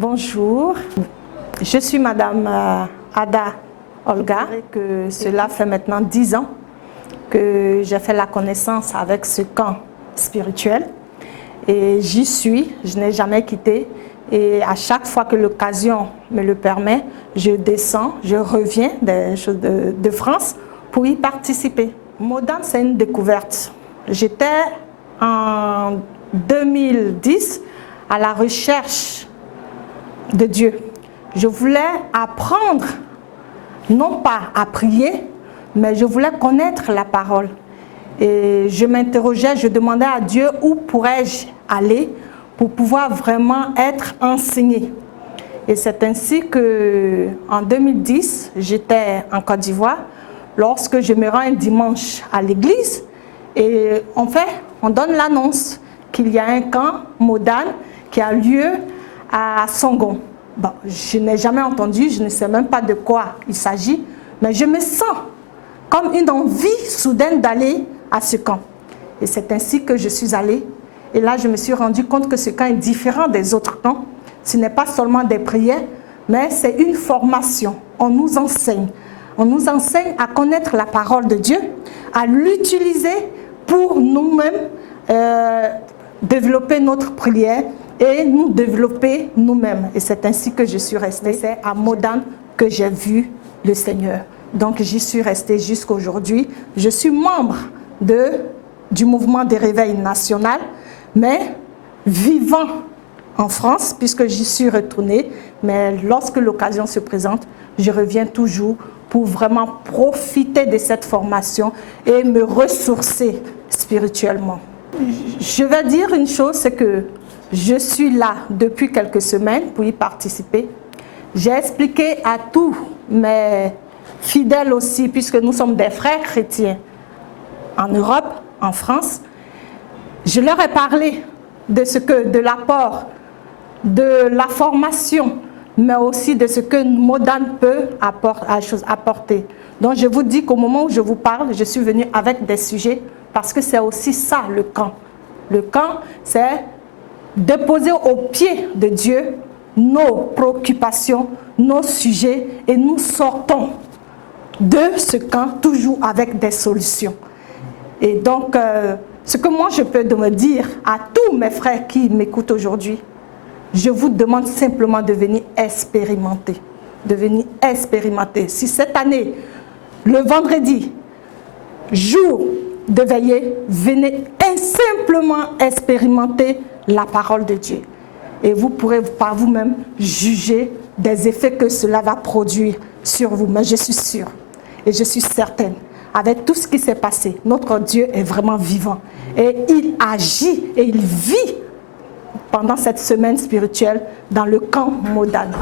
Bonjour, je suis Madame Ada Olga, que cela fait maintenant 10 ans que j'ai fait la connaissance avec ce camp spirituel et j'y suis, je n'ai jamais quitté et à chaque fois que l'occasion me le permet, je descends, je reviens de France pour y participer. Modane, c'est une découverte. J'étais en 2010 à la recherche de Dieu. Je voulais apprendre, non pas à prier, mais je voulais connaître la parole. Et je m'interrogeais, je demandais à Dieu où pourrais-je aller pour pouvoir vraiment être enseigné. Et c'est ainsi que, en 2010, j'étais en Côte d'Ivoire, lorsque je me rends un dimanche à l'église, et on donne l'annonce qu'il y a un camp Modane qui a lieu à Songon. Bon, je n'ai jamais entendu, je ne sais même pas de quoi il s'agit, mais je me sens comme une envie soudaine d'aller à ce camp. Et c'est ainsi que je suis allée. Et là, je me suis rendu compte que ce camp est différent des autres camps. Ce n'est pas seulement des prières, mais c'est une formation. On nous enseigne. On nous enseigne à connaître la parole de Dieu, à l'utiliser pour nous-mêmes développer notre prière et nous développer nous-mêmes. Et c'est ainsi que je suis restée. C'est à Modane que j'ai vu le Seigneur. Donc j'y suis restée jusqu'à aujourd'hui. Je suis membre du mouvement des réveils national, mais vivant en France, puisque j'y suis retournée. Mais lorsque l'occasion se présente, je reviens toujours pour vraiment profiter de cette formation et me ressourcer spirituellement. Je vais dire une chose, c'est que je suis là depuis quelques semaines pour y participer. J'ai expliqué à tous mes fidèles aussi, puisque nous sommes des frères chrétiens en Europe, en France. Je leur ai parlé de l'apport, de la formation, mais aussi de ce que Modane peut apporter. Donc je vous dis qu'au moment où je vous parle, je suis venue avec des sujets, parce que c'est aussi ça le camp. Le camp, c'est déposer au pied de Dieu nos préoccupations, nos sujets, et nous sortons de ce camp toujours avec des solutions. Et donc, ce que moi je peux me dire à tous mes frères qui m'écoutent aujourd'hui, je vous demande simplement de venir expérimenter. De venir expérimenter. Si cette année, le vendredi, jour de veillée, venez simplement expérimenter la parole de Dieu. Et vous pourrez par vous-même juger des effets que cela va produire sur vous. Mais je suis sûre et je suis certaine, avec tout ce qui s'est passé, notre Dieu est vraiment vivant. Et il agit et il vit pendant cette semaine spirituelle dans le camp Modane.